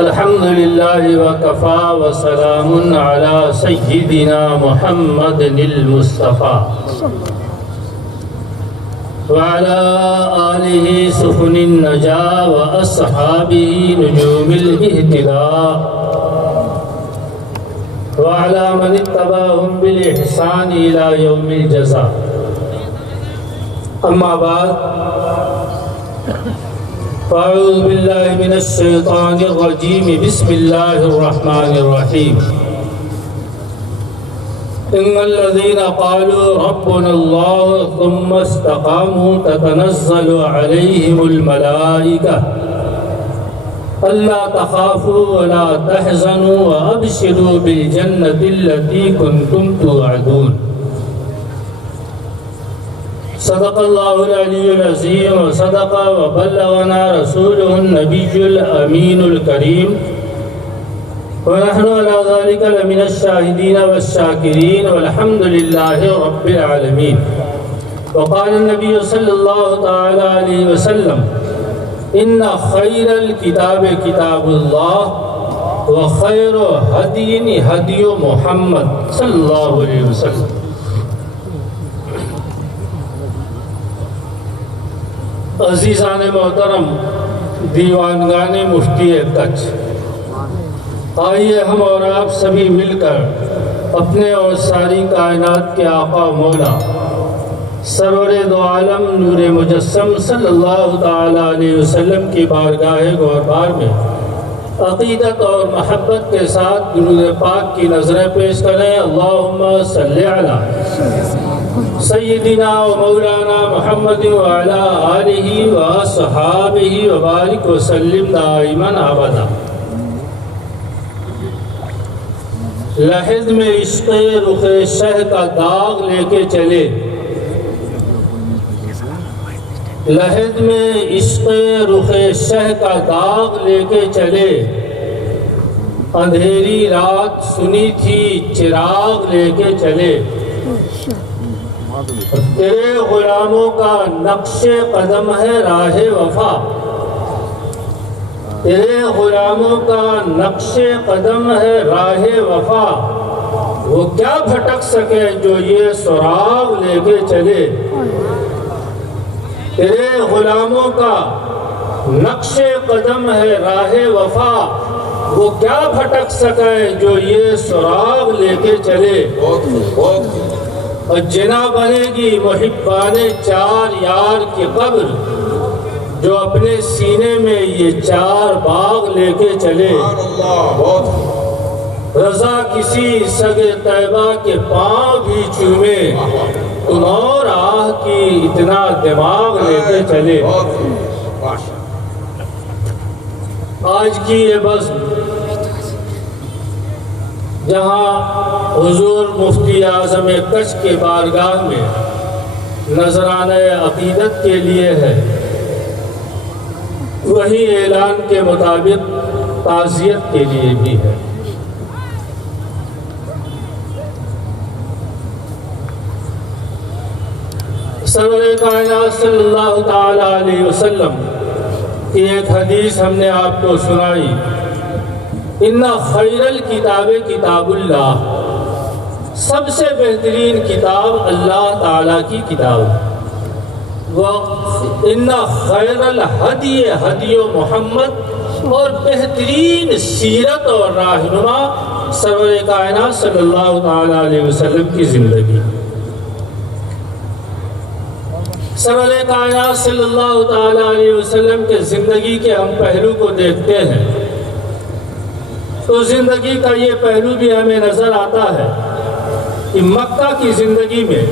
الحمد لله وكفى وسلام على سيدنا محمد المصطفى وعلى آله سفن النجاة وأصحابه نجوم الاهتداء وعلى من اتبعهم بالإحسان إلى يوم الجزاء. أما بعد فأعوذ بالله من الشيطان الرجيم. بسم الله الرحمن الرحيم. إن الذين قالوا ربنا الله ثم استقاموا تتنزل عليهم الملائكة ألا تخافوا ولا تحزنوا وأبشروا بالجنة التي كنتم توعدون. صدق الله العلي العظيم وصدق وبلغنا رسوله النبي الأمين الكريم ونحن على ذلك لمن الشاهدين والشاكرين والحمد لله رب العالمين. وقال النبي صلى الله تعالى عليه وسلم إن خير الكتاب كتاب الله وخير هدي هدي محمد صلى الله عليه وسلم. عزیزان محترم، دیوانگان مفتی کچھ، آئیے ہم اور آپ سبھی مل کر اپنے اور ساری کائنات کے آقا مولا سرور دو عالم نور مجسم صلی اللہ تعالیٰ علیہ وسلم کی بارگاہ گہربار میں عقیدت اور محبت کے ساتھ درود پاک کی نظریں پیش کریں. اللہم صلی علی سیدنا و مولانا محمد وعلی آلہ و صحابہ وبارک وسلم دائما ابدا. لحد میں عشق رخ شہ کا داغ لے کے چلے، لحد میں عشق رخ شہ کا داغ لے کے چلے، اندھیری رات سنی تھی چراغ لے کے چلے. تیرے غلاموں کا نقش قدم ہے راہ وفا، تیرے غلاموں کا نقش قدم ہے راہ وفا، وہ کیا بھٹک سکے جو یہ سراغ لے کے چلے. تیرے غلاموں کا نقش قدم ہے راہ وفا، وہ کیا بھٹک سکے جو یہ سراغ لے کے چلے. اور جنا بنے گی محبان چار یار کی قبر جو اپنے سینے میں یہ چار باغ لے کے چلے. رضا کسی سگ طیبہ کے پاؤں بھی چومے، تم اور آہ کی اتنا دماغ لے کے چلے. آج کی یہ بزم جہاں حضور مفتی اعظم کچھ کے بارگاہ میں نذرانہ عقیدت کے لیے ہے، وہی اعلان کے مطابق تعزیت کے لیے بھی ہے. سرور کائنات صلی اللہ تعالیٰ علیہ وسلم کی ایک حدیث ہم نے آپ کو سنائی. ان خیر الکتاب کتاب اللہ، سب سے بہترین کتاب اللہ تعالیٰ کی کتاب. ان خیر الہدی ہدی محمد، اور بہترین سیرت اور راہنما سرور کائنات صلی اللہ تعالیٰ علیہ وسلم کی زندگی. سرور کائنات صلی اللہ تعالیٰ علیہ وسلم کے زندگی کے ہم پہلو کو دیکھتے ہیں تو زندگی کا یہ پہلو بھی ہمیں نظر آتا ہے کہ مکہ کی زندگی میں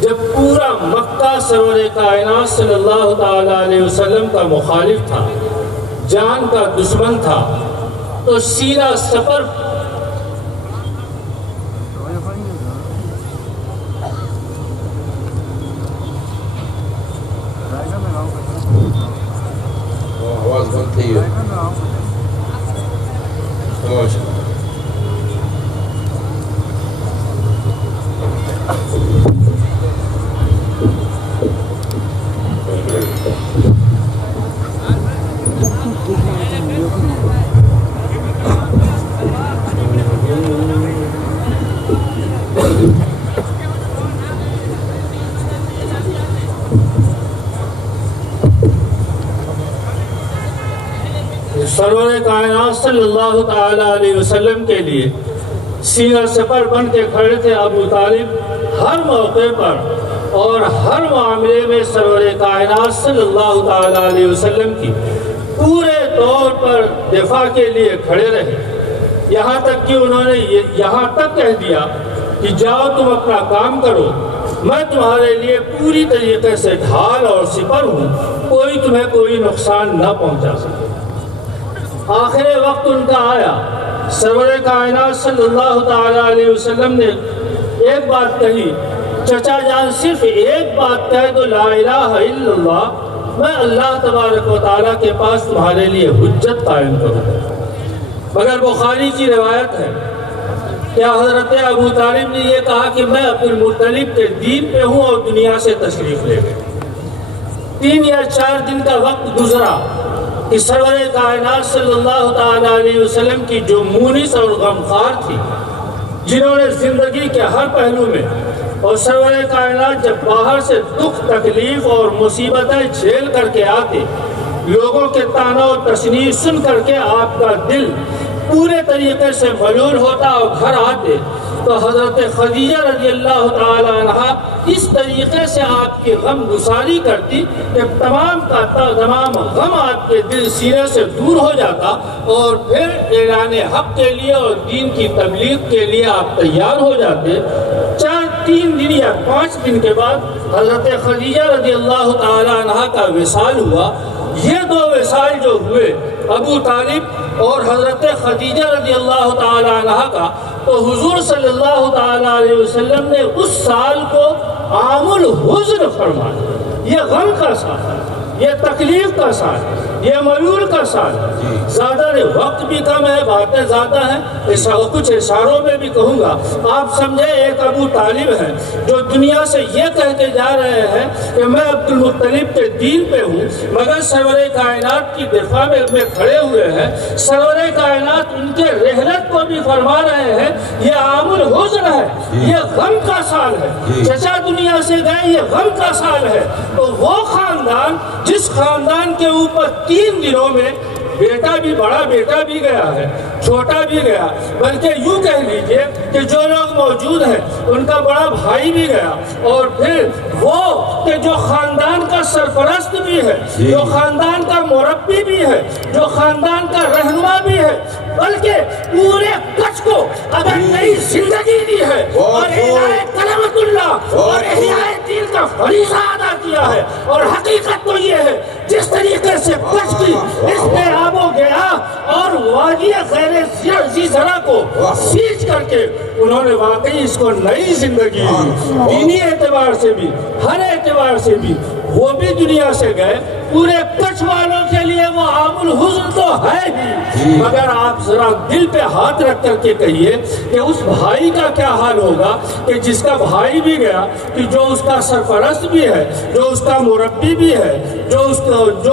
جب پورا مکہ سرور کائنات صلی اللہ تعالیٰ علیہ وسلم کا مخالف تھا، جان کا دشمن تھا، تو سیدھا سفر آواز بند تھی ہے. سرور کائنات صلی اللہ تعالیٰ علیہ وسلم کے لیے سینہ سپر بن کے کھڑے تھے ابو طالب۔ ہر موقع پر اور ہر معاملے میں سرور کائنات صلی اللہ تعالیٰ علیہ وسلم کی پورے طور پر دفاع کے لیے کھڑے رہے، یہاں تک کہ انہوں نے یہاں تک کہہ دیا کہ جاؤ تم اپنا کام کرو، میں تمہارے لیے پوری طریقے سے ڈھال اور سپر ہوں، کوئی تمہیں کوئی نقصان نہ پہنچا سکے۔ آخر وقت ان کا آیا، سرور کائنات صلی اللہ تعالیٰ علیہ وسلم نے ایک بات کہی، چچا جان صرف ایک بات کہہ دو لا الہ الا اللہ، میں اللہ تبارک و تعالیٰ کے پاس تمہارے لیے حجت قائم کروں۔ مگر بخاری کی روایت ہے کیا حضرت ابو طالب نے یہ کہا کہ میں عبد المطلب کے دین پہ ہوں اور دنیا سے تشریف لے گئے۔ 3 یا 4 دن کا وقت گزرا کہ سرور کائنات صلی اللہ تعالیٰ علیہ وسلم کی جو مونس اور غمخوار تھی، جنہوں نے زندگی کے ہر پہلو میں، اور سرور کائنات جب باہر سے دکھ تکلیف اور مصیبتیں جھیل کر کے آتے، لوگوں کے طعنہ و تشنیع سن کر کے آپ کا دل پورے طریقے سے ملول ہوتا اور گھر آتے، تو حضرت خدیجہ رضی اللہ تعالی عنہ اس طریقے سے آپ کی غم گساری کرتی کہ تمام کا تمام غم آپ کے دل سینے سے دور ہو جاتا، اور پھر اعلان حق کے لیے اور دین کی تبلیغ کے لیے آپ تیار ہو جاتے۔ 3 دن یا 5 دن کے بعد حضرت خدیجہ رضی اللہ تعالی عنہ کا وصال ہوا۔ یہ 2 وصال جو ہوئے ابو طالب اور حضرت خدیجہ رضی اللہ تعالی عنہ کا، تو حضور صلی اللہ تعالی علیہ وسلم نے اس سال کو عام الحزن فرمایا۔ یہ غم کا سال ہے، یہ تکلیف کا سال ہے، یہ ملول کا سال ہے۔ زیادہ وقت بھی کم ہے، باتیں زیادہ ہیں، کچھ اشاروں میں بھی کہوں گا۔ آپ سمجھے ایک ابو طالب ہے جو دنیا سے یہ کہہ کے جا رہے ہیں کہ میں عبد المطلب کے دین پہ ہوں، مگر سرور کائنات کی دفاع میں کھڑے ہوئے ہیں۔ سرور کائنات ان کے رحلت کو بھی فرما رہے ہیں یہ عام الحزن ہے، یہ غم کا سال ہے، چچا دنیا سے گئے، یہ غم کا سال ہے۔ تو وہ خاندان جس خاندان کے اوپر 3 دنوں میں بیٹا بھی، بڑا بیٹا بھی گیا ہے، چھوٹا بھی گیا، بلکہ یوں کہہ لیجئے کہ جو لوگ موجود ہیں ان کا بڑا بھائی بھی گیا، اور پھر وہ کہ جو خاندان کا سرپرست بھی ہے، جو خاندان کا مربی بھی ہے، جو خاندان کا رہنما بھی ہے، بلکہ پورے کچھ کو اگر نئی زندگی دی ہے اور اعلان کلمت اللہ اور احیاء دین کا فریضہ ادا کیا ہے۔ اور حقیقت تو یہ ہے جس طریقے سے کچھ کی اس میں آب و گیا اور وادی غیر زرع کو سیچ کر کے انہوں نے واقعی اس کو نئی زندگی دی، دینی اعتبار سے بھی، ہر اعتبار سے بھی۔ وہ بھی دنیا سے گئے، پورے کچھ والوں کے لیے وہ عام الحزن تو ہے ہی، مگر آپ ذرا دل پہ ہاتھ رکھ کر کے کہیے کہ اس بھائی کا کیا حال ہوگا کہ جس کا بھائی بھی گیا، کہ جو اس کا سرپرست بھی ہے، جو اس کا مربی بھی ہے، جو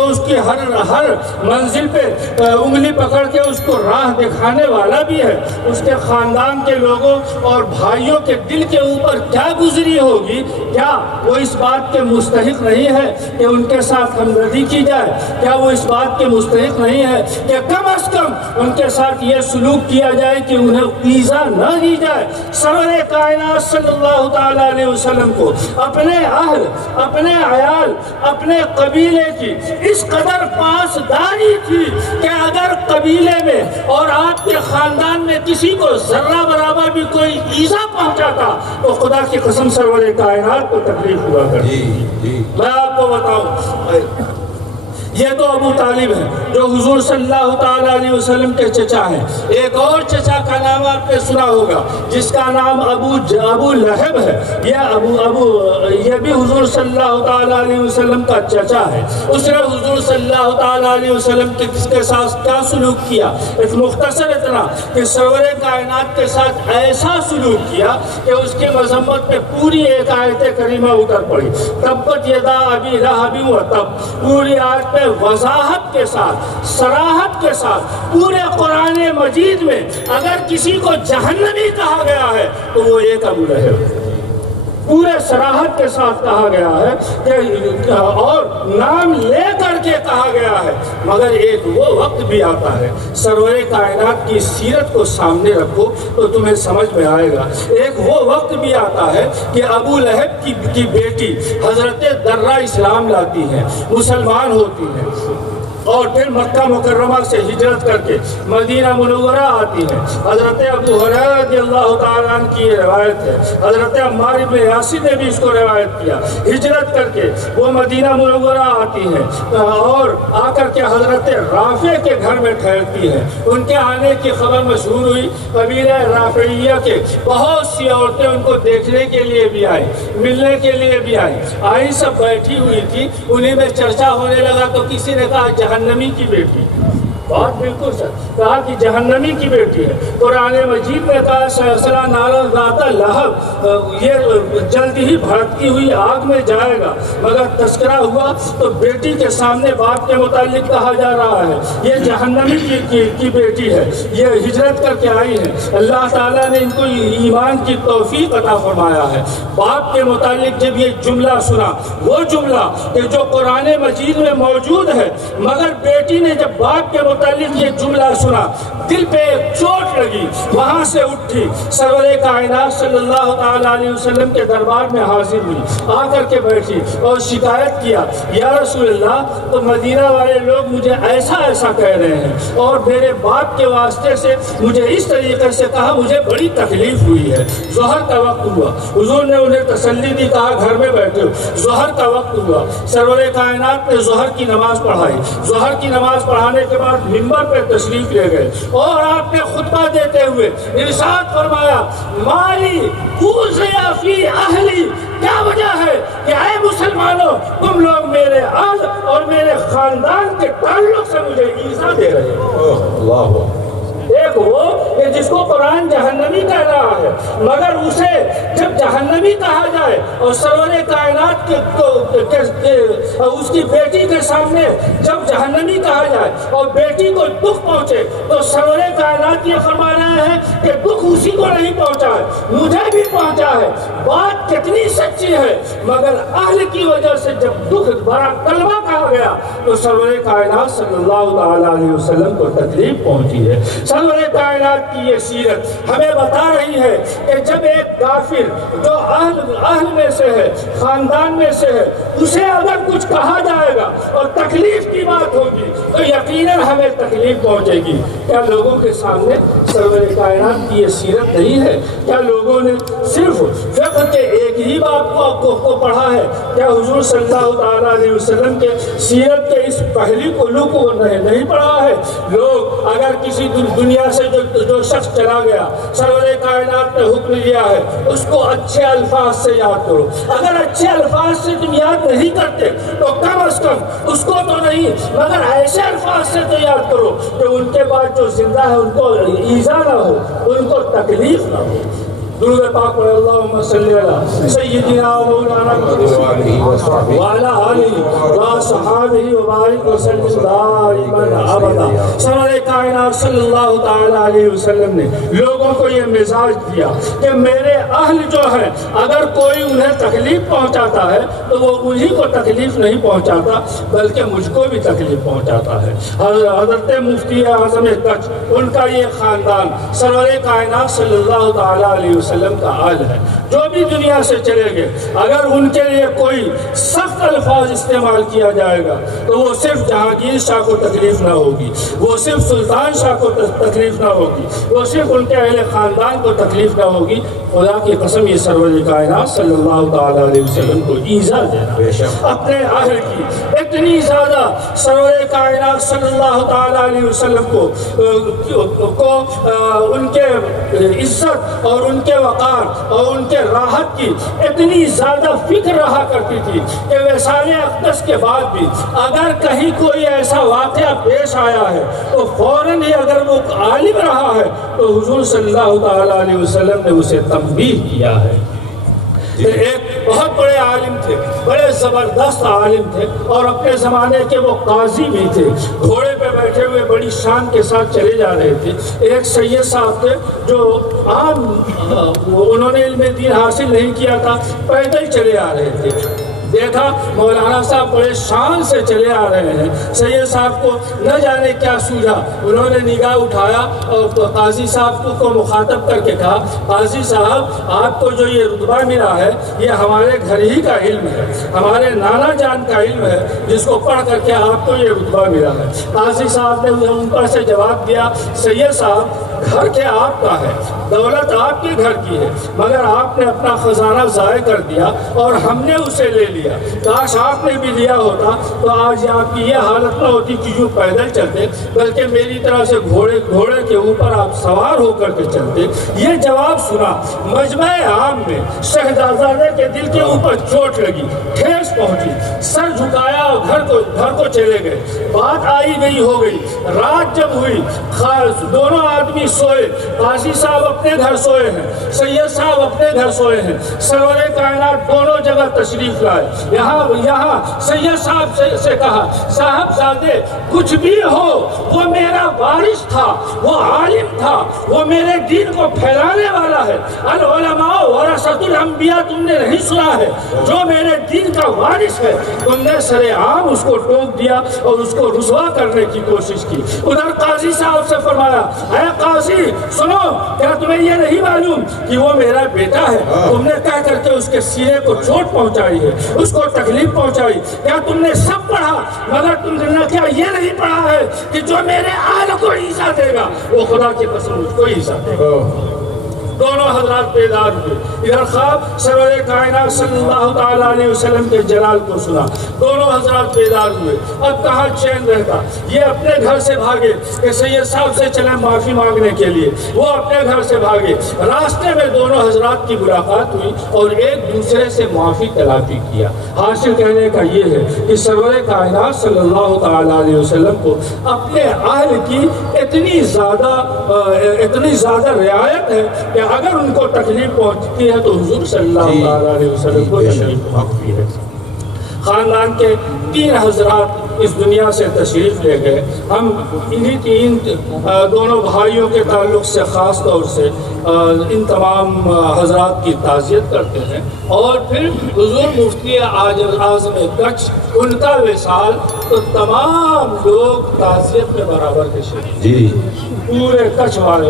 اس کی ہر منزل پہ انگلی پکڑ کے اس کو راہ دکھانے والا بھی ہے، اس کے خاندان کے لوگوں اور بھائیوں کے دل کے اوپر کیا گزری ہوگی؟ کیا وہ اس بات کے مستحق نہیں ہے کہ ان کے ساتھ ہمدردی کی جائے؟ کیا وہ اس بات کے مستحق نہیں ہے کہ کم از کم ان کے ساتھ یہ سلوک کیا جائے کہ انہیں ایذا نہ دی جائے؟ سرور کائنات صلی اللہ تعالیٰ علیہ وسلم کو اپنے اہل، اپنے عیال، اپنے قبیلے کی اس قدر پاسداری تھی کہ اگر قبیلے میں اور آپ کے خاندان میں کسی کو ذرہ برابر بھی کوئی ایذا پہنچاتا تو خدا کی قسم سرور کائنات کو تکلیف ہوا کرتی۔ میں آپ کو بتاؤں، یہ تو ابو طالب ہے جو حضور صلی اللہ تعالیٰ علیہ وسلم کے چچا ہیں۔ ایک اور چچا کا نام آپ نے سنا ہوگا جس کا نام ابو لہب ہے۔ یہ بھی حضور صلی اللہ تعالیٰ علیہ وسلم کا چچا ہے۔ اس نے حضور صلی اللہ تعالیٰ علیہ وسلم کے ساتھ کیا سلوک کیا؟ ایک مختصر اتنا کہ سرور کائنات کے ساتھ ایسا سلوک کیا کہ اس کی مذمت پہ پوری ایک آیت کریمہ اتر پڑی، تبت یدا ابی لہب وتب، پوری آیت پہ وضاحت کے ساتھ، صراحت کے ساتھ پورے قرآن مجید میں اگر کسی کو جہنمی کہا گیا ہے تو وہ ایک ابو لہب۔ پورے صراحت کے ساتھ کہا گیا ہے کہ اور نام لے کر کے کہا گیا ہے، مگر ایک وہ وقت بھی آتا ہے، سرور کائنات کی سیرت کو سامنے رکھو تو تمہیں سمجھ میں آئے گا، ایک وہ وقت بھی آتا ہے کہ ابو لہب کی بیٹی حضرت درہ اسلام لاتی ہے، مسلمان ہوتی ہے، اور پھر مکہ مکرمہ سے ہجرت کر کے مدینہ منورہ آتی ہے۔ حضرت ابو ہریرہ رضی اللہ تعالیٰ عنہ کی یہ روایت ہے، حضرت عمار بن یاسر نے بھی اس کو روایت کیا، ہجرت کر کے وہ مدینہ منورہ آتی ہے اور آ کر کے حضرت رافع کے گھر میں ٹھہرتی ہے۔ ان کے آنے کی خبر مشہور ہوئی، قبیلہ رافعیہ کے بہت سی عورتیں ان کو دیکھنے کے لیے بھی آئی، ملنے کے لیے بھی آئی، سب بیٹھی ہوئی تھی، انہیں میں چرچا ہونے لگا تو کسی نے کہا جہنمی کی بیٹی، بات بالکل سر، کہا کہ جہنمی کی بیٹی ہے۔ قرآن مجید میں کہا سلسلہ نارا ذات لہب، یہ جلد ہی بھڑکتی ہوئی آگ میں جائے گا، مگر تذکرہ ہوا تو بیٹی کے سامنے باپ کے متعلق کہا جا رہا ہے یہ جہنمی کی بیٹی ہے، یہ ہجرت کر کے آئی ہے، اللہ تعالیٰ نے ان کو ایمان کی توفیق عطا فرمایا ہے۔ باپ کے متعلق جب یہ جملہ سنا، وہ جملہ کہ جو قرآن مجید میں موجود ہے، مگر بیٹی نے جب باپ کے متعلق یہ جملہ سنا، دل پہ ایک چوٹ لگی، وہاں سے اٹھی، سرور کائنات صلی اللہ تعالیٰ علیہ وسلم کے دربار میں حاضر ہوئی، آ کر کے بیٹھی اور شکایت کیا، یا رسول اللہ تو مدینہ والے لوگ مجھے ایسا کہہ رہے ہیں اور میرے باپ کے واسطے سے مجھے اس طریقے سے کہا، مجھے بڑی تکلیف ہوئی ہے۔ ظہر کا وقت ہوا، حضور نے انہیں تسلی دی، کہا گھر میں بیٹھے ہو۔ ظہر کا وقت ہوا، سرور کائنات نے ظہر کی نماز پڑھائی، ظہر کی نماز پڑھانے کے بعد منبر پہ تشریف لے گئے اور آپ نے خطبہ دیتے ہوئے ارشاد فرمایا، مالی اوذی فی اہلی، کیا وجہ ہے کہ اے مسلمانوں تم لوگ میرے اہل اور میرے خاندان کے تعلق سے مجھے ایذا دے رہے ہو۔ اللہ ایک وہ کہ جس کو قرآن جہنمی کہہ رہا ہے، مگر اسے جب جہنمی کہا جائے اور سرور کائنات اس کی بیٹی کے سامنے جب جہنمی کہا جائے اور بیٹی کو دکھ پہنچے تو سرور کائنات یہ فرما رہے ہیں کہ دکھ اسی کو نہیں پہنچا ہے، مجھے بھی پہنچا ہے۔ بات کتنی سچی ہے، مگر اہل کی وجہ سے جب دکھ بڑا کلمہ کہا گیا تو سرور کائنات صلی اللہ تعالیٰ علیہ وسلم کو تکلیف پہنچی ہے۔ سرور کائنات کی یہ سیرت ہمیں بتا رہی ہے کہ جب ایک کافر جو اہل میں سے ہے، خاندان میں سے ہے، اسے اگر کچھ کہا جائے گا اور تکلیف کی بات ہوگی تو یقیناً ہمیں تکلیف پہنچے گی۔ کیا لوگوں کے سامنے سرور کائنات کی یہ سیرت نہیں ہے؟ کیا لوگوں نے صرف فقہ کے ایک ہی باب کو پڑھا ہے؟ کیا حضور صلی اللہ تعالیٰ علیہ وسلم کے سیرت کے اس پہلی کلو کو نہیں پڑھا ہے؟ لوگ اگر کسی دنیا سے جو شخص چلا گیا، سرور کائنات نے حکم دیا ہے اس کو اچھے الفاظ سے یاد کرو، اگر اچھے الفاظ سے تم یاد نہیں کرتے تو کم از کم اس کو تو نہیں مگر ایسے الفاظ سے تو یاد کرو کہ ان کے بعد جو زندہ ہے ان کو ایذا نہ ہو، ان کو تکلیف نہ ہو۔ درود پاک پڑھے، اللہم صلی علی سیدنا مولانا محمد وعلی آلہ وصحبہ وبارک وسلم دائما ابدا۔ سرور کائنات صلی اللہ تعالیٰ علیہ وسلم نے لوگوں کو یہ مزاج دیا کہ میرے اہل جو ہیں اگر کوئی انہیں تکلیف پہنچاتا ہے تو وہ انہی کو تکلیف نہیں پہنچاتا بلکہ مجھ کو بھی تکلیف پہنچاتا ہے۔ حضرت مفتی اعظم کچھ، ان کا یہ خاندان سرور کائنات صلی اللہ تعالیٰ علیہ وسلم کا اہل ہے، جو بھی دنیا سے چلے گئے اگر ان کے لیے کوئی سخت الفاظ استعمال کیا جائے گا تو وہ صرف جہانگیر شاہ کو تکلیف نہ ہوگی، وہ صرف سلطان شاہ کو تکلیف نہ ہوگی، وہ صرف ان کے اہل خاندان کو تکلیف نہ ہوگی۔ خدا کی قسم یہ سرور کائنات صلی اللہ تعالیٰ علیہ وسلم کو ایذا دینا اپنے اہل کی اتنی زیادہ سرور کائنات صلی اللہ تعالیٰ علیہ وسلم کو ان کے عزت اور ان کے وقار اور ان کے راحت کی اتنی زیادہ فکر رہا کرتی تھی کہ وصال اقدس کے بعد بھی اگر کہیں کوئی ایسا واقعہ پیش آیا ہے تو فوراً ہی اگر وہ عالم رہا ہے تو حضور صلی اللہ تعالیٰ علیہ وسلم نے اسے تنبیہ کیا ہے۔ ایک بہت بڑے عالم تھے، بڑے زبردست عالم تھے اور اپنے زمانے کے وہ قاضی بھی تھے، گھوڑے پہ بیٹھے بیٹھے ہوئے بڑی شان کے ساتھ چلے جا رہے تھے. ایک سید صاحب تھے جو عام انہوں نے علم دین حاصل نہیں کیا تھا, پیدل چلے آ رہے تھے. دیکھا مولانا صاحب بڑے شان سے چلے آ رہے ہیں. سید صاحب کو نہ جانے کیا سوجھا, انہوں نے نگاہ اٹھایا اور قاضی صاحب کو مخاطب کر کے کہا, قاضی صاحب آپ کو جو یہ رتبہ ملا ہے یہ ہمارے گھر ہی کا علم ہے, ہمارے نانا جان کا علم ہے جس کو پڑھ کر کے آپ کو یہ رتبہ ملا ہے. قاضی صاحب نے ان پر سے جواب دیا, سید صاحب گھر کے آپ کا ہے, دولت آپ کے گھر کی ہے, مگر آپ نے اپنا خزانہ ضائع کر دیا اور ہم نے اسے لے لیا. کاش آپ نے بھی لیا ہوتا تو آج آپ کی یہ حالت نہ ہوتی کہ یوں پیدل چلتے, بلکہ میری طرح سے گھوڑے کے اوپر آپ سوار ہو کر کے چلتے. یہ جواب سنا مجمع عام میں شہزادے کے دل کے اوپر چوٹ لگی, ٹھیس پہنچی, سر جھکایا اور گھر کو چلے گئے. بات آئی گئی ہو گئی. رات جب ہوئی دونوں آدمی سوئے, قاضی صاحب اپنے گھر سوئے ہیں, سید صاحب اپنے گھر سوئے ہیں. سرور کائنات دونوں جگہ تشریف لائے. یہاں سید صاحب سے کہا, صاحب زادے کچھ بھی ہو وہ میرا وارث تھا, وہ عالم تھا, وہ میرے دین کو پھیلانے والا ہے. العلماء ورثۃ الانبیاء تم نے نہیں سنا ہے, جو میرے دین کا وارث ہے. تم نے سر عام اس کو ٹوک دیا اور اس کو رسوا کرنے کی کوشش کی. ادھر قاضی صاحب سے فرمایا, اے قاضی سنو, کیا تمہیں یہ نہیں معلوم کہ وہ میرا بیٹا ہے؟ تم نے کہہ کر کے اس کے سینے کو چوٹ پہنچائی ہے, اس کو تکلیف پہنچائی. کیا تم نے سب پڑھا مگر تم نے کیا یہ نہیں پڑھا ہے کہ جو میرے آل کو عیسیٰ دے گا وہ خدا کی قسم مجھ کو عیسیٰ دے گا. دونوں حضرات بیدار ہوئے. ادھر خواب سرور کائنات صلی اللہ تعالیٰ علیہ وسلم کے جلال کو سنا. دونوں حضرات بیدار ہوئے. اب کہاں چین رہتا. یہ اپنے گھر سے بھاگے کہ سید صاحب سے چلے معافی مانگنے کے لیے, وہ اپنے گھر سے بھاگے. راستے میں دونوں حضرات کی ملاقات ہوئی اور ایک دوسرے سے معافی تلافی کیا. حاصل کہنے کا یہ ہے کہ سرور کائنات صلی اللہ تعالیٰ علیہ وسلم کو اپنے اہل کی اتنی زیادہ رعایت ہے کہ اگر ان کو تکلیف پہنچتی ہے تو حضور صلی اللہ علیہ وسلم کو تکلیف پہنچتی ہے. خاندان کے 3 حضرات اس دنیا سے تشریف لے گئے. ہم انہی 3 دونوں بھائیوں کے تعلق سے خاص طور سے ان تمام حضرات کی تعزیت کرتے ہیں. اور پھر حضور مفتی اعظم کچھ, ان کا وصال تو تمام لوگ تعزیت میں برابر کے شریک. پورے کچھ والے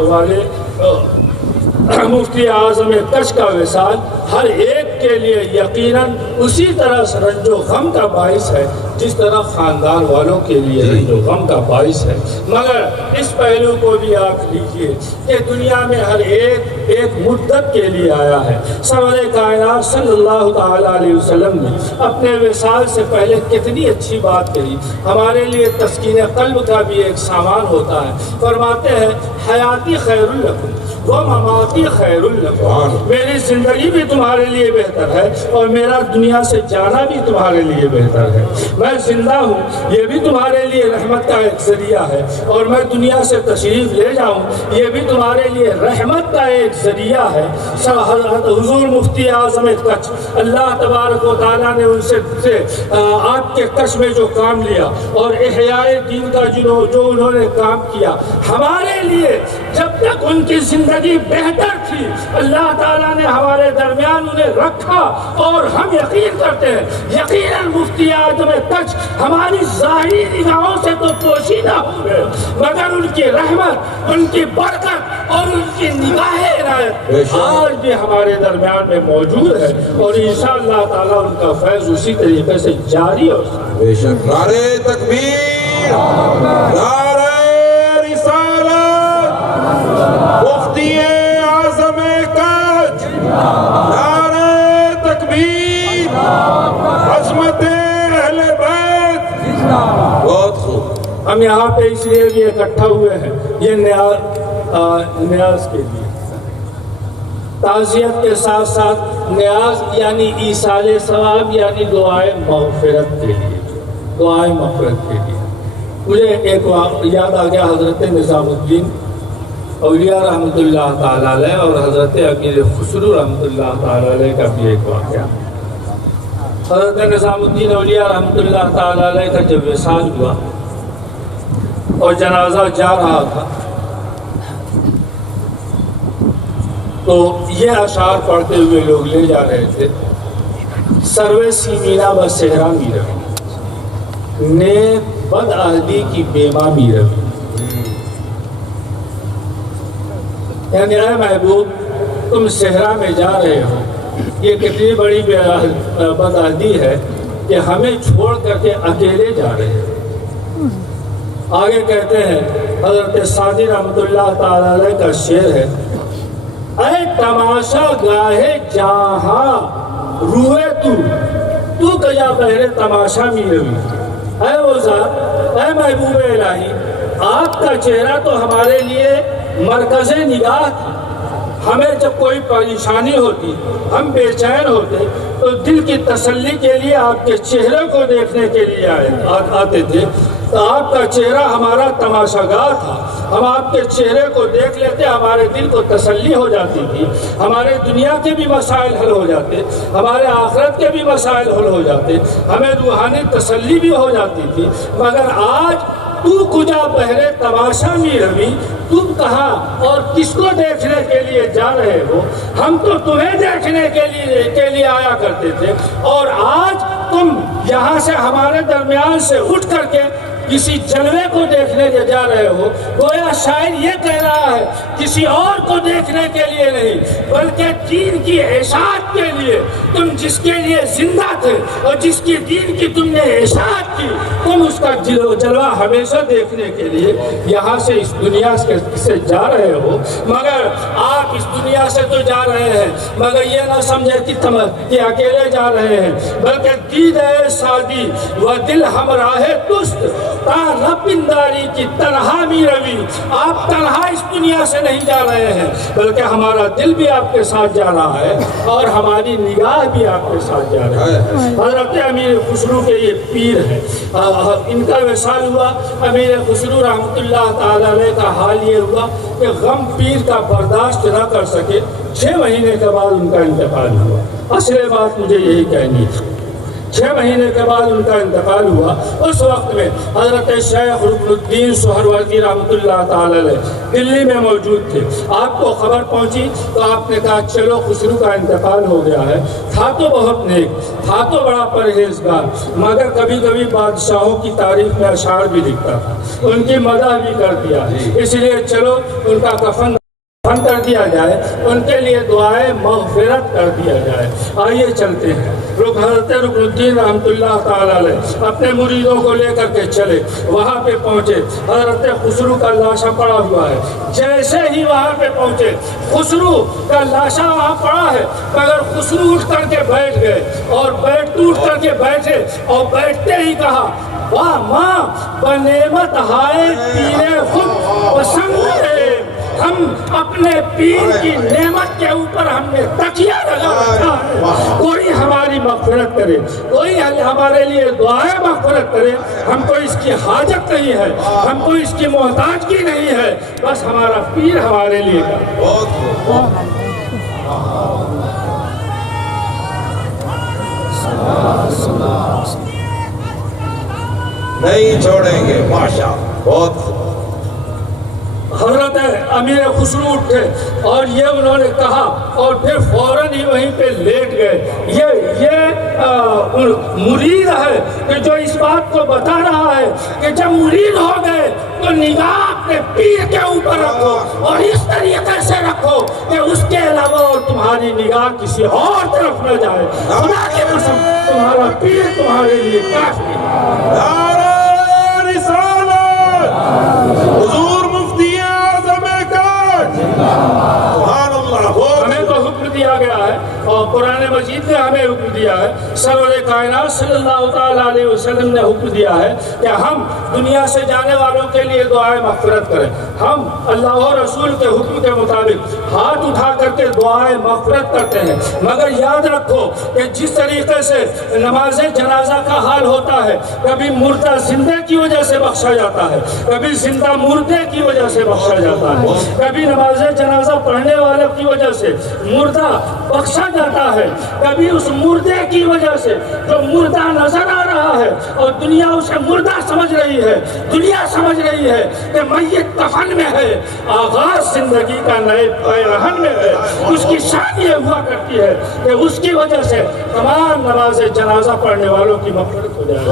مفتی اعظم کچھ کا وصال ہر ایک کے لیے یقیناً اسی طرح رنج و غم کا باعث ہے جس طرح خاندان والوں کے لیے رنج و غم کا باعث ہے. مگر اس پہلو کو بھی آپ لیجئے کہ دنیا میں ہر ایک مدت کے لیے آیا ہے. سرور کائنات صلی اللہ تعالیٰ علیہ وسلم نے اپنے وصال سے پہلے کتنی اچھی بات کہی. ہمارے لیے تسکین قلب کا بھی ایک سامان ہوتا ہے. فرماتے ہیں حیاتی خیر لکم وہ مماتی خیر لکم, میری زندگی بھی تمہارے لیے بہتر ہے اور میرا دنیا سے جانا بھی تمہارے لیے بہتر ہے. میں زندہ ہوں یہ بھی تمہارے لیے رحمت کا ایک ذریعہ ہے, اور میں دنیا سے تشریف لے جاؤں یہ بھی تمہارے لیے رحمت کا ایک ذریعہ ہے. حضور مفتی اعظم کچھ, اللہ تبارک و تعالیٰ نے ان سے آپ کے کچھ میں جو کام لیا اور احیاء دین کا جو انہوں نے کام کیا, ہمارے لیے جب تک ان کی زندگی بہتر تھی اللہ تعالیٰ نے ہمارے درمیان انہیں رکھا. اور ہم یقین کرتے ہیں یقیناً مفتی اعظم کچھ ہماری ظاہری نگاہوں سے تو پوشیدہ ہوئے, مگر ان کی رحمت, ان کی برکت اور ان کی نگاہ عنایت آج بھی ہمارے درمیان میں موجود ہے, اور انشاءاللہ تعالیٰ ان کا فیض اسی طریقے سے جاری اور بے شک. نعرہ تکبیر, نعرہ رسالت, مفتی اعظم کچھ, نعرہ تکبیر, عظمت اہل بیت. بہت خوب. ہم یہاں پہ اس لیے بھی اکٹھا ہوئے ہیں, یہ نیاز کے لیے, تعزیت کے ساتھ ساتھ نیاز یعنی ایصال ثواب یعنی دعائے مغفرت کے لیے, دعائے مغفرت کے لیے. مجھے ایک یاد آ گیا حضرت نظام الدین اولیاء رحمۃ اللہ تعالیٰ علیہ اور حضرت امیر خسرو رحمۃ اللہ تعالیٰ علیہ کا بھی ایک واقعہ. حضرت نظام الدین اولیاء رحمۃ اللہ تعالیٰ علیہ کا جب وصال ہوا اور جنازہ جا رہا تھا تو یہ اشعار پڑھتے ہوئے لوگ لے جا رہے تھے. سروے سیمینا و صحرا می روی نیک بد عہدی کی بیما می روی. یعنی اے محبوب تم صحرا میں جا رہے ہو، یہ کتنی بڑی بد عہدی ہے کہ ہمیں چھوڑ کر کے اکیلے جا رہے ہیں. آگے کہتے ہیں حضرت سعدی رحمۃ اللہ تعالی علیہ کا شعر ہے، اے تماشا گاہے جہاں روئے تو کیا بہرے تماشا می روی. اے وہ ذات، اے محبوب الہی، آپ کا چہرہ تو ہمارے لیے مرکز نگاہ تھا. ہمیں جب کوئی پریشانی ہوتی، ہم بے چین ہوتے تو دل کی تسلی کے لیے آپ کے چہرے کو دیکھنے کے لیے آتے تھے. تو آپ کا چہرہ ہمارا تماشا گاہ تھا. ہم آپ کے چہرے کو دیکھ لیتے، ہمارے دل کو تسلی ہو جاتی تھی. ہمارے دنیا کے بھی مسائل حل ہو جاتے، ہمارے آخرت کے بھی مسائل حل ہو جاتے، ہمیں روحانی تسلی بھی ہو جاتی تھی. مگر آج تو کجا بہرے تماشا می روی، تم کہاں اور کس کو دیکھنے کے لیے جا رہے ہو؟ ہم تو تمہیں دیکھنے کے لیے آیا کرتے تھے، اور آج تم یہاں سے ہمارے درمیان سے اٹھ کر کے کسی جلوے کو دیکھنے کے جا رہے ہو. گویا شاعر یہ کہہ رہا ہے کسی اور کو دیکھنے کے لیے نہیں، بلکہ دین کی اشاعت کے لیے. تم جس کے لیے زندہ تھے اور جس کی دین کی تم نے اشاعت کی، تم اس کا جلوہ ہمیشہ دیکھنے کے لیے یہاں سے اس دنیا سے جا رہے ہو. مگر آپ اس دنیا سے تو جا رہے ہیں، مگر یہ نہ سمجھے کہ اکیلے جا رہے ہیں، بلکہ دید ہے سادی و دل ہمراہ دوست تا ربنداری کی تنہا می روی. آپ تنہا اس دنیا سے نہیں جا رہے ہیں، بلکہ ہمارا دل بھی آپ کے ساتھ جا رہا ہے اور ہماری نگاہ بھی آپ کے ساتھ جا رہی ہے. حضرت امیر خسرو کے یہ پیر ہے، ان کا وصال ہوا. امیر خسرو رحمۃ اللہ تعالی علیہ کا حال یہ ہوا کہ غم پیر کا برداشت نہ کر سکے. 6 مہینے کے بعد ان کا انتقال ہوا. اصل بات مجھے یہی کہنی ہے. 6 مہینے کے بعد ان کا انتقال ہوا. اس وقت میں حضرت شیخ رکن الدین سہروردی رحمۃ اللہ تعالی علیہ دلی میں موجود تھے. آپ کو خبر پہنچی تو آپ نے کہا چلو خسرو کا انتقال ہو گیا ہے. تھا تو بہت نیک، تھا تو بڑا پرہیزگار، مگر کبھی کبھی بادشاہوں کی تاریخ میں اشعار بھی لکھتا تھا، ان کی مدح بھی کر دیا. اس لیے چلو ان کا کفن کر دیا جائے، ان کے لیے دعائیں مغفرت کر دیا جائے. آئیے چلتے ہیں. حضرت رکن الدین رحمۃ اللہ تعالی علیہ اپنے مریدوں کو لے کر کے چلے. وہاں پہ پہنچے، حضرت خسرو کا لاشا پڑا ہوا ہے. جیسے ہی وہاں پہ پہنچے، خسرو کا لاشا وہاں پڑا ہے، مگر خسرو اٹھ کر کے بیٹھ گئے اور اٹھ کر کے بیٹھے اور بیٹھتے ہی کہا، واہ ماں بنعمت ہائے پیرے خود پسند ہے. ہم اپنے پیر کی نعمت کے اوپر ہم نے تکیہ لگا رکھا ہے. کوئی ہماری مغفرت کرے، کوئی ہمارے لیے دعائیں مغفرت کرے. ہم کو اس کی حاجت نہیں ہے، ہم کو اس کی محتاجگی نہیں ہے، بس ہمارا پیر ہمارے لیے نہیں چھوڑیں گے. ماشاء بہت. حضرت امیر خسرو اٹھے اور یہ انہوں نے کہا اور پھر فوراً ہی وہیں پہ لیٹ گئے. یہ مرید ہے کہ جو اس بات کو بتا رہا ہے کہ جب مرید ہو گئے تو نگاہ اپنے پیر کے اوپر رکھو اور اس طریقے سے رکھو کہ اس کے علاوہ اور تمہاری نگاہ کسی اور طرف نہ جائے. خدا کی قسم تمہارا پیر تمہارے لیے کافی ہے. نعرہ رسالت، حضور مفتی اعظم کاج، سبحان اللہ. ہمیں تو حکم دیا گیا ہے اور قرآن مجید نے ہمیں حکم دیا ہے، سرور کائنات صلی اللہ تعالیٰ علیہ وسلم نے حکم دیا ہے کہ ہم دنیا سے جانے والوں کے لیے دعائیں مغفرت کریں. ہم اللہ و رسول کے حکم کے مطابق ہاتھ اٹھا کر کے دعائیں مغفرت کرتے ہیں. مگر یاد رکھو کہ جس طریقے سے نماز جنازہ کا حال ہوتا ہے، کبھی مردہ زندہ کی وجہ سے بخشا جاتا ہے، کبھی زندہ مردے کی وجہ سے بخشا جاتا ہے، کبھی نماز جنازہ پڑھنے والے کی وجہ سے مردہ بخشا جاتا ہے، کبھی اس مردے مردے کی وجہ سے جو مردہ نظر آ رہا ہے اور دنیا اسے مردہ سمجھ رہی ہے، دنیا سمجھ رہی ہے کہ میت کفن میں ہے، آغاز زندگی کا نئے پیرہن میں ہے، اس کی شان یہ ہوا کرتی ہے کہ اس کی وجہ سے تمام نماز جنازہ پڑھنے والوں کی مغفرت ہو جائے گی۔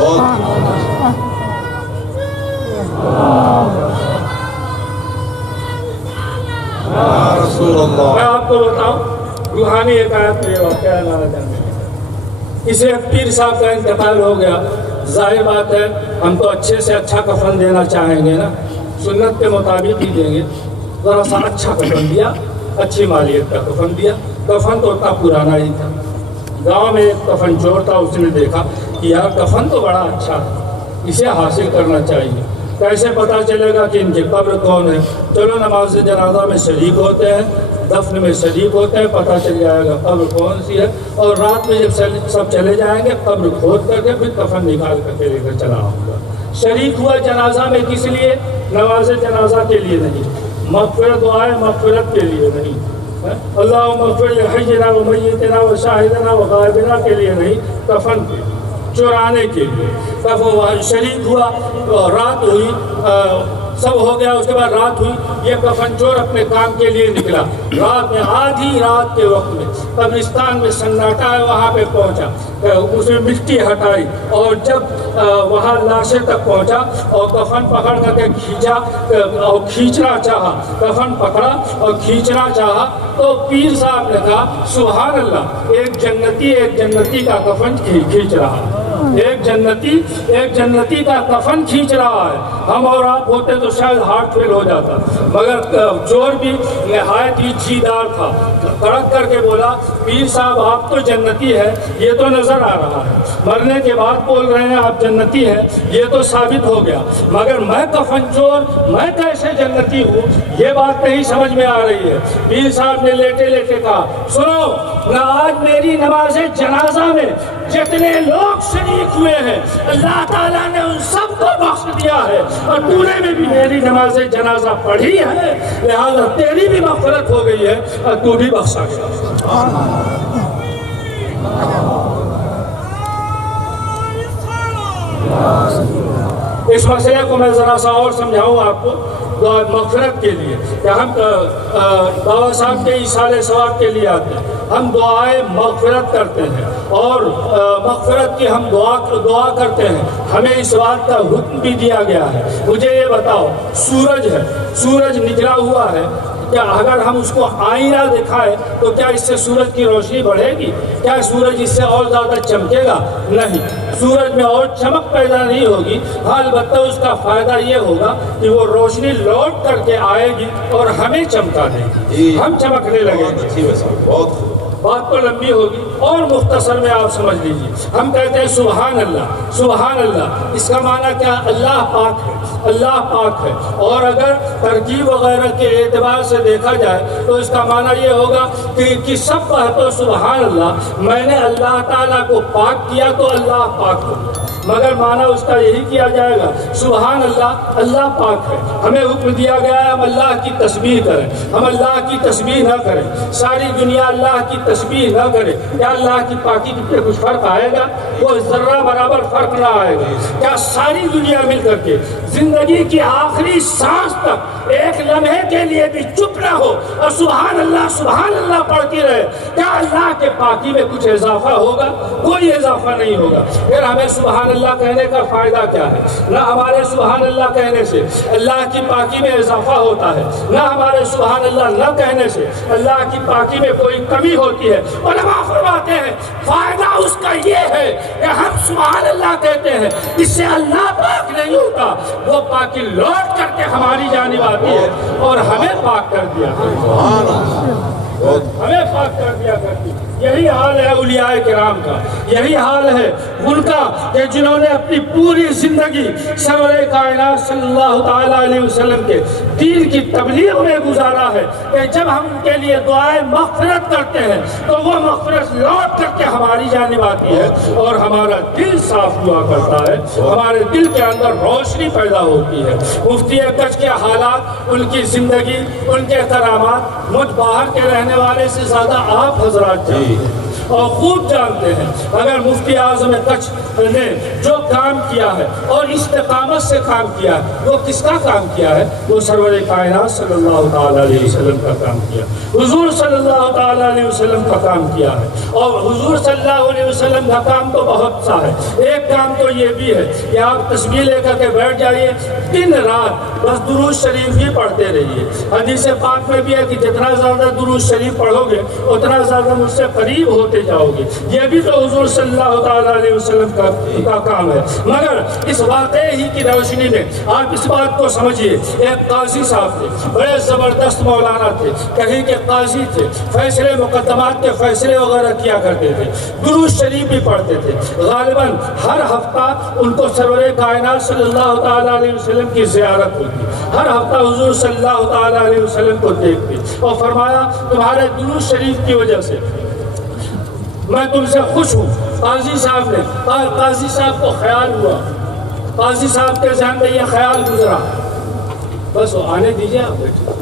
رسول اللہ میں آپ کو بتاؤں، روحانی ایک آیت میں یہ واقعہ ہے ہمارا جانب، کسی ایک پیر صاحب کا انتقال ہو گیا، ظاہر بات ہے ہم تو اچھے سے اچھا کفن دینا چاہیں گے نا، سنت کے مطابق ہی دیں گے، ذرا سا اچھا کفن دیا، اچھی مالیت کا کفن دیا، کفن تو اتنا پرانا ہی تھا، گاؤں میں ایک کفن چور تھا، اس نے دیکھا کہ یار کفن تو بڑا اچھا ہے، اسے حاصل کرنا چاہیے، کیسے پتہ چلے گا کہ ان کی قبر کون ہے؟ چلو نماز جنازہ میں شریک ہوتے ہیں، دفن میں شریک ہوتے ہیں، پتہ چل جائے گا قبر کون سی ہے، اور رات میں جب سب چلے جائیں گے قبر کھود کر کے پھر کفن نکال کر کے لے کر چلا آؤں گا۔ شریک ہوا جنازہ میں کس لیے؟ نماز جنازہ کے لیے نہیں، مغفرت دعائے مغفرت کے لیے نہیں، اللہم اغفر لحینا و میتنا و شاہدنا و غائبنا کے لیے نہیں، کفن کے چرانے کے لیے۔ تب وہ شریک ہوا، رات ہوئی، سب ہو گیا، اس کے بعد رات ہوئی، یہ کفن چور اپنے کام کے لیے نکلا، رات میں آدھی رات کے وقت میں قبرستان میں سناٹا ہے، وہاں پہ پہنچا، اس نے مٹی ہٹائی اور جب وہاں لاشیں تک پہنچا اور کفن پکڑ کر کے کھینچا اور کھینچنا چاہا، کفن پکڑا اور کھینچنا چاہا تو پیر صاحب نے کہا سبحان اللہ، ایک جنتی کا کفن کھینچ رہا ہے، ایک جنتی کا کفن کھینچ رہا ہے، ہم اور آپ ہوتے تو شاید ہارٹ فیل ہو جاتا، مگر چور بھی نہایت ہی جیدار تھا، کڑک کر کے بولا پیر صاحب آپ تو جنتی ہے، یہ تو نظر آ رہا ہے، مرنے کے بعد بول رہے ہیں آپ جنتی ہیں، یہ تو ثابت ہو گیا، مگر میں کفن چور، میں کیسے جنتی ہوں، یہ بات نہیں سمجھ میں آ رہی ہے۔ پیر صاحب نے لیٹے لیٹے کہا سنو نہ، آج میری نماز جنازہ میں جتنے لوگ شریک ہوئے ہیں اللہ تعالیٰ نے ان سب کو بخش دیا ہے، اور تو نے بھی میری نماز جنازہ پڑھی ہے، لہذا تیری بھی مغفرت ہو گئی ہے اور تو بھی بخشا گیا۔ اس مسئلے کو میں ذرا سا اور سمجھاؤں آپ کو، مغفرت کے لیے کہ ہم بابا صاحب کے ایصال ثواب کے لیے آتے ہیں، ہم دعائے مغفرت کرتے ہیں اور مغفرت کی ہم دعا کرتے ہیں، ہمیں اس بات کا حکم بھی دیا گیا ہے۔ مجھے یہ بتاؤ، سورج نکلا ہوا ہے، کیا اگر ہم اس کو آئینہ دکھائے تو کیا اس سے سورج کی روشنی بڑھے گی؟ کیا سورج اس سے اور زیادہ چمکے گا؟ نہیں، سورج میں اور چمک پیدا نہیں ہوگی، ہاں البتہ اس کا فائدہ یہ ہوگا کہ وہ روشنی لوٹ کر کے آئے گی اور ہمیں چمکا دے گی، ہم چمکنے لگیں گے۔ بات تو لمبی ہوگی اور مختصر میں آپ سمجھ لیجیے، ہم کہتے ہیں سبحان اللہ، سبحان اللہ، اس کا معنی کیا؟ اللہ پاک ہے، اللہ پاک ہے، اور اگر ترکیب وغیرہ کے اعتبار سے دیکھا جائے تو اس کا معنی یہ ہوگا کہ سب کہتے سبحان اللہ، میں نے اللہ تعالیٰ کو پاک کیا تو اللہ پاک ہو، مگر معنی اس کا یہی کیا جائے گا سبحان اللہ، اللہ پاک ہے، ہمیں حکم دیا گیا ہے ہم اللہ کی تسبیح کریں، ہم اللہ کی تسبیح نہ کریں، ساری دنیا اللہ کی تسبیح نہ کرے، کیا اللہ کی پاکی پہ کچھ فرق آئے گا؟ کوئی ذرہ برابر فرق نہ آئے گا۔ کیا ساری دنیا مل کر کے زندگی کی آخری سانس تک ایک لمحے کے لیے بھی چپ نہ ہو اور سبحان اللہ پڑھتی رہے، کیا اللہ کے پاکی میں کچھ اضافہ ہوگا؟ کوئی اضافہ نہیں ہوگا۔ پھر ہمیں سبحان اللہ کہنے کا فائدہ کیا ہے؟ نہ ہمارے سبحان اللہ کہنے سے اللہ کی پاکی میں اضافہ ہوتا ہے، نہ ہمارے سبحان اللہ نہ کہنے سے اللہ کی پاکی میں کوئی کمی ہوتی ہے۔ علماء فرماتے ہیں فائدہ اس کا یہ ہے کہ ہم سبحان اللہ کہتے ہیں، اس سے اللہ پاک نہیں ہوتا، وہ پاکی لوٹ کر کے ہماری جانب آتی ہے اور ہمیں پاک کر دیا، ہمیں پاک کر دیا کرتی۔ یہی حال ہے اولیاء کرام کا، یہی حال ہے ان کا کہ جنہوں نے اپنی پوری زندگی سرور کائنات صلی اللہ تعالیٰ علیہ وسلم کے دین کی تبلیغ میں گزارا ہے کہ جب ہم ان کے لیے دعائیں مغفرت کرتے ہیں تو وہ مغفرت لوٹ کر کے ہماری جانب آتی ہے اور ہمارا دل صاف ہوا کرتا ہے، ہمارے دل کے اندر روشنی پیدا ہوتی ہے۔ مفتی کچھ کے حالات، ان کی زندگی، ان کے کرامات مجھ باہر کے رہنے والے سے زیادہ آپ حضرات جانتے ہیں۔ اور خوب جانتے ہیں اگر مفتی اعظم کچھ نے جو کام کیا ہے اور استقامت سے کام کیا ہے وہ کس کا کام کیا ہے؟ وہ سرور کائنات صلی اللہ تعالیٰ علیہ وسلم کا کام کیا، حضور صلی اللہ تعالیٰ علیہ وسلم کا کام کیا ہے۔ اور حضور صلی اللہ علیہ وسلم کا کام تو بہت سا ہے، ایک کام تو یہ بھی ہے کہ آپ تصویر لے کر کے بیٹھ جائیے، دن رات بس درود شریف ہی پڑھتے رہیے۔ حدیث پاک میں بھی ہے کہ جتنا زیادہ درود شریف پڑھو گے اتنا زیادہ مجھ سے قریب ہوتے جاؤ گے۔ یہ بھی تو حضور صلی اللہ تعالیٰ علیہ وسلم کا کام ہے۔ مگر اس واقعے ہی کی روشنی میں آپ اس بات کو سمجھیے، ایک قاضی صاحب تھے، بڑے زبردست مولانا تھے، کہیں کے قاضی تھے، فیصلے مقدمات کے فیصلے وغیرہ کیا کرتے تھے، درود شریف بھی پڑھتے تھے۔ غالباً ہر ہفتہ ان کو سرور کائنات صلی اللہ تعالیٰ علیہ وسلم کی زیارت ہوتی، ہر ہفتہ حضور صلی اللہ تعالیٰ علیہ وسلم کو دیکھتے اور فرمایا تمہارے درود شریف کی وجہ سے میں تم سے خوش ہوں۔ قاضی صاحب نے قاضی صاحب کو خیال ہوا، قاضی صاحب کے ذہن میں یہ خیال گزرا، بس وہ آنے دیجیے آپ بیٹھے،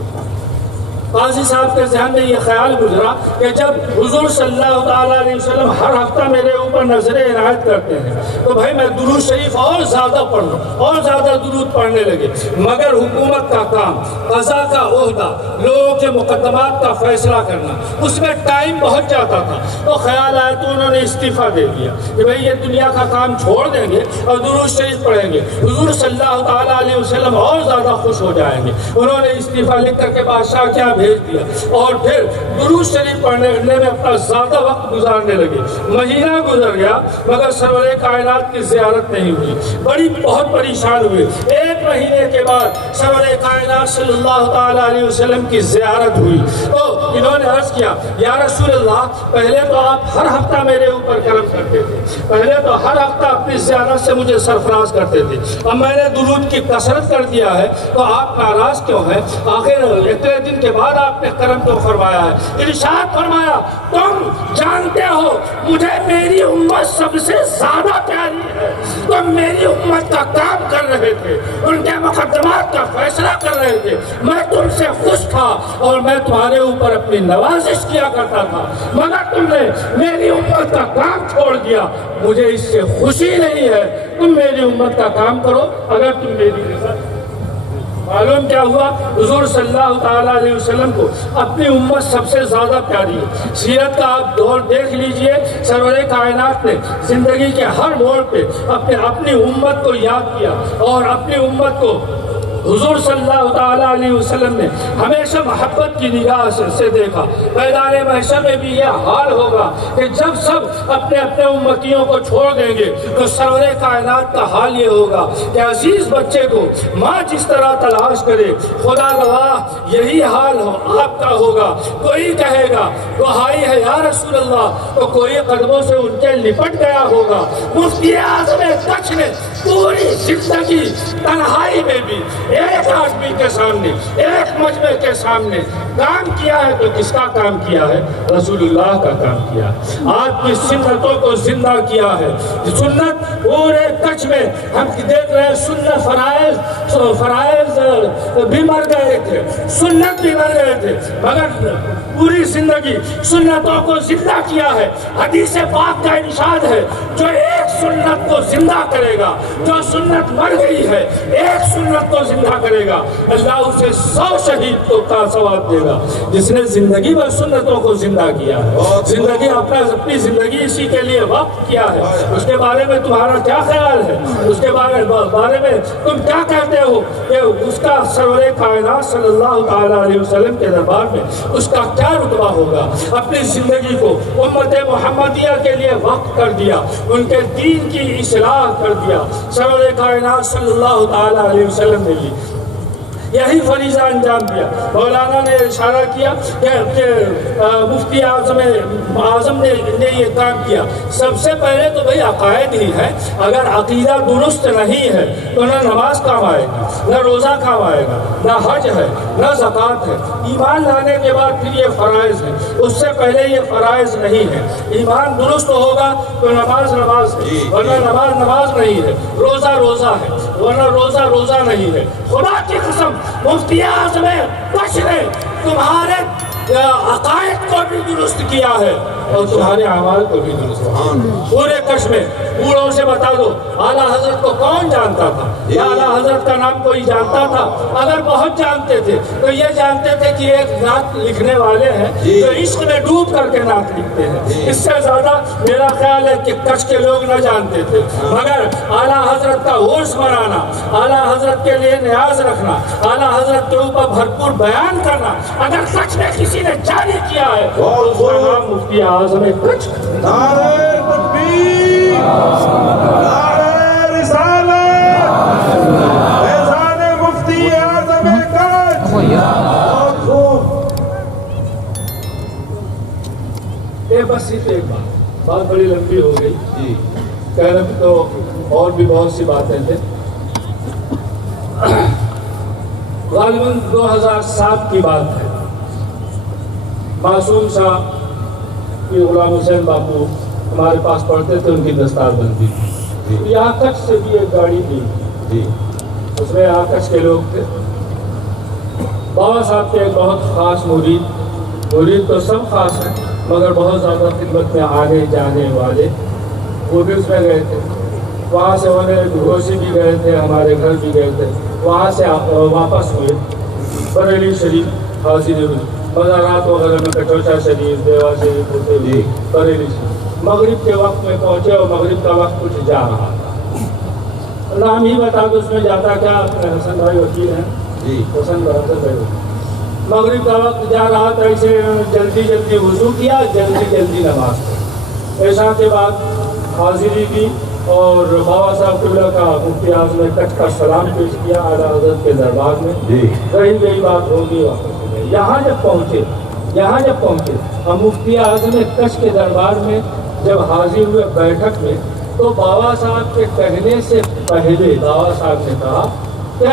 قاضی صاحب کے ذہن میں یہ خیال گزرا کہ جب حضور صلی اللہ تعالیٰ علیہ وسلم ہر ہفتہ میرے اوپر نظر عنایت کرتے ہیں تو بھائی میں درود شریف اور زیادہ پڑھ لوں، اور زیادہ درود پڑھنے لگے۔ مگر حکومت کا کام، قضا کا عہدہ، لوگوں کے مقدمات کا فیصلہ کرنا، اس میں ٹائم بہت جاتا تھا، تو خیال آیا تو انہوں نے استعفیٰ دے دیا کہ بھائی یہ دنیا کا کام چھوڑ دیں گے اور درود شریف پڑھیں گے، حضور صلی اللہ تعالیٰ علیہ وسلم اور زیادہ خوش ہو جائیں گے۔ انہوں نے استعفیٰ لکھ کر کے بادشاہ کیا بھیج دیا اور پھر درود شریف پڑھنے میں اپنا زیادہ وقت گزارنے لگے۔ مہینہ گزر گیا مگر سرور کائنات کی زیارت نہیں ہوئی، بہت پریشان ہوئے۔ ایک مہینے کے بعد سرور کائنات صلی اللہ تعالیٰ علیہ وسلم کی زیارت ہوئی تو انہوں نے عرض کیا یا رسول اللہ، پہلے تو آپ ہر ہفتہ میرے اوپر کرم کرتے تھے، پہلے تو ہر ہفتہ اپنی زیارت سے مجھے سرفراز کرتے تھے، اب میں نے درود کی کثرت کر دیا ہے تو آپ ناراض کیوں ہیں؟ آخر اتنے دن کے بعد آپ نے کرم تو فرمایا ہے۔ ارشاد فرمایا تم جانتے ہو مجھے میری امت سب سے زیادہ پیاری ہے، تم میری امت کا کام کر رہے تھے، ان کے مقدمات کا فیصلہ کر رہے تھے، میں تم سے خوش تھا اور میں تمہارے اوپر اپنی نوازش کیا کرتا تھا، مگر تم نے میری امت کا کام چھوڑ دیا، مجھے اس سے خوشی نہیں ہے۔ تم میری امت کا کام کرو اگر تم میری رضا۔ معلوم کیا ہوا؟ حضور صلی اللہ تعالیٰ علیہ وسلم کو اپنی امت سب سے زیادہ پیاری ہے۔ سیرت کا آپ دور دیکھ لیجئے، سرور کائنات نے زندگی کے ہر موڑ پہ اپنی امت کو یاد کیا اور اپنی امت کو حضور صلی اللہ تعالیٰ علیہ وسلم نے ہمیشہ محبت کی نگاہ سے دیکھا۔ میدان محشر میں بھی یہ حال ہوگا کہ جب سب اپنے اپنے امتیوں کو چھوڑ دیں گے تو سرور کائنات کا حال یہ ہوگا کہ عزیز بچے کو ماں جس طرح تلاش کرے، خدا گواہ یہی حال آپ کا ہوگا۔ کوئی کہے گا دہائی ہے یا رسول اللہ تو کوئی قدموں سے ان کے لپٹ گیا ہوگا۔ مفتی اعظم کچھ نے پوری زندگی تنہائی میں بھی ایک آدمی کے سامنے، ایک مجمع کے سامنے کام کیا ہے تو کس کا کام کیا ہے؟ رسول اللہ کا کام کیا ہے۔ آپ کی سنتوں کو زندہ کیا ہے۔ سنت پورے کچھ میں ہم دیکھ رہے ہیں، سنت فرائض بھی مر گئے تھے، سنت بھی مر گئے تھے، مگر پوری زندگی سنتوں کو زندہ کیا ہے۔ حدیث پاک کا ارشاد ہے جو ایک سنت کو زندہ کرے گا، جو سنت مر گئی ہے ایک سنت کو زندہ کرے گا، اللہ اسے 100 شہید کا ثواب دے گا جس نے زندگی میں سنتوں کو زندہ کیا ہے، زندگی اپنی زندگی اسی کے لیے وقف کیا ہے۔ اس کے بارے میں تمہارا کیا خیال ہے؟ اس کے بارے میں تم کیا کہتے ہو کہ اس کا سرور کائنات صلی اللہ تعالیٰ علیہ وسلم کے دربار میں اس کا کیا رتبہ ہوگا؟ اپنی زندگی کو امت محمدیہ کے لیے وقف کر دیا، ان کے دین کی اصلاح کر دیا، سرور کائنات صلی اللہ تعالیٰ علیہ وسلم نے لی، یہی فریضہ انجام دیا۔ مولانا نے اشارہ کیا کہ مفتی اعظم نے یہ کام کیا۔ سب سے پہلے تو بھئی عقائد ہی ہے، اگر عقیدہ درست نہیں ہے تو نہ نماز کام آئے گی، نہ روزہ کام آئے گا، نہ حج ہے، نہ زکوٰۃ ہے۔ ایمان لانے کے بعد پھر یہ فرائض ہے، اس سے پہلے یہ فرائض نہیں ہے۔ ایمان درست ہوگا تو نماز ہے، ورنہ نماز نہیں ہے، روزہ ہے، ورنہ روزہ نہیں ہے۔ خدا کی قسم مفتی اعظم کچھ نے تمہارے عقائد کو بھی درست کیا ہے، اور تمہارے اعمال کو بھی درست فرمائے۔ پورے کش میں بوڑھوں سے بتا دو اعلیٰ حضرت کو کون جانتا تھا؟ یا اعلیٰ حضرت کا نام کوئی جانتا تھا؟ اگر بہت جانتے تھے تو یہ جانتے تھے کہ ایک نعت لکھنے والے ہیں جو عشق میں ڈوب کر کے نعت لکھتے ہیں۔ اس سے زیادہ میرا خیال ہے کہ کچھ کے لوگ نہ جانتے تھے، مگر اعلیٰ حضرت کا عرس منانا، اعلیٰ حضرت کے لیے نیاز رکھنا، اعلیٰ حضرت کے اوپر بھرپور بیان کرنا، اگر سچ میں کسی نے جاری کیا ہے تو اس کا نام مفتی اعظم کچھ۔ نعرہ تکبیر، نعرہ رسالت، فیضان مفتی اعظم کچھ۔ بہت خوب۔ بس صرف ایک بات بڑی لمبی ہو گئی، کہنے تو اور بھی بہت سی باتیں تھے۔ غالباً 2007 کی بات ہے، معصوم صاحب کی غلام حسین باپو ہمارے پاس پڑھتے تھے، ان کی دستار بندی تھی۔ یہاں کچھ سے بھی ایک گاڑی تھی، اس میں یہاں کچھ کے لوگ تھے۔ بابا صاحب کے ایک بہت خاص مرید تو سب خاص ہیں مگر بہت زیادہ خدمت میں آنے جانے والے، وہ بھی اس میں گئے تھے۔ وہاں سے انہیں گھوسی بھی گئے تھے، ہمارے گھر بھی گئے تھے۔ وہاں سے واپس ہوئے بریلی شریف حاضر ہوئی، مزارات وغیرہ میں کچوچا شریف، دیوا شریف ہوتے ہوئے بریلی شریف مغرب کے وقت میں پہنچے، اور مغرب کا وقت کچھ جا رہا تھا۔ نام ہی بتا دو اس میں جاتا کیا؟ حسن بھائی وکیل ہیں، حسن بھائی مغرب کا وقت جا رہا تھا، اسے جلدی وضو کیا، جلدی نماز پڑھی۔ عشاء کے بعد حاضری دی اور بابا صاحب قبلہ کا مفتی اعظم کچھ کا سلام پیش کیا اعلیٰ حضرت کے دربار میں۔ رہی گئی بات ہوگی واپس ہو گئی۔ یہاں جب پہنچے ہم مفتی اعظم کچھ کے دربار میں جب حاضر ہوئے بیٹھک میں، تو بابا صاحب کے کہنے سے پہلے بابا صاحب نے کہا کہ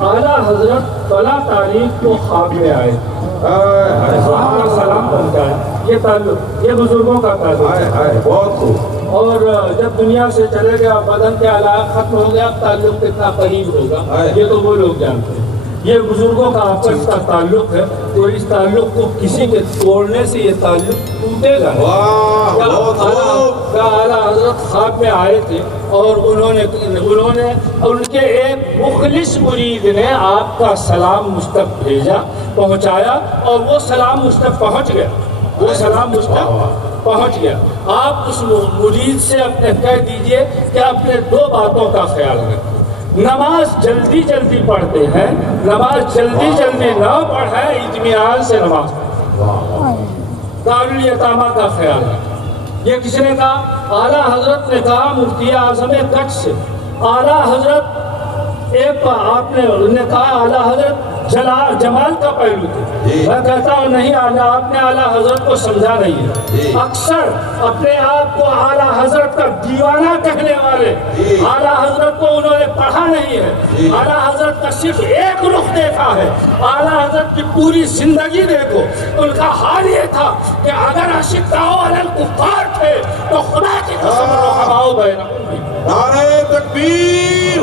اعلیٰ حضرت فلاں تاریخ کو خواب میں آئے، سلام پہنچایا۔ یہ تعلق، یہ بزرگوں کا تعلق ہے، بہت خوب۔ اور جب دنیا سے چلے گیا، بدن کے علاقہ ختم ہو گیا، تعلق کتنا قریب ہوگا یہ تو وہ لوگ جانتے ہیں۔ یہ بزرگوں کا آپس کا تعلق ہے، تو اس تعلق کو کسی کے توڑنے سے یہ تعلق ٹوٹے گا۔ اعلیٰ حضرت خواب میں آئے تھے اور انہوں نے ان کے ایک مخلص مرید نے آپ کا سلام مجھ تک بھیجا، پہنچایا، اور وہ سلام مجھ تک پہنچ گیا۔ آپ اس مرید سے اپنے کہہ دیجئے کہ اپنے دو باتوں کا خیال رکھیں۔ نماز جلدی پڑھتے ہیں، نماز جلدی نہ پڑھیں، اطمینان سے نماز پڑھیں۔ دارالیتامہ کا خیال رکھیں۔ یہ کس نے کہا؟ اعلیٰ حضرت نے کہا مفتی اعظم کچھ سے۔ اعلیٰ حضرت آپ نے کہا اعلیٰ حضرت جمال کا پہلو تھے۔ میں کہتا ہوں نہیں، آپ نے اعلیٰ حضرت کو سمجھا نہیں ہے۔ اکثر اپنے آپ کو اعلیٰ حضرت کا دیوانہ کہنے والے، اعلیٰ حضرت کو انہوں نے پڑھا نہیں ہے، اعلیٰ حضرت کا صرف ایک رخ دیکھا ہے۔ اعلیٰ حضرت کی پوری زندگی دیکھو، ان کا حال یہ تھا کہ اگر اشداء علی الکفار تھے تو خدا کی قسم رحماء بینہم۔ نعرہ تکبیر،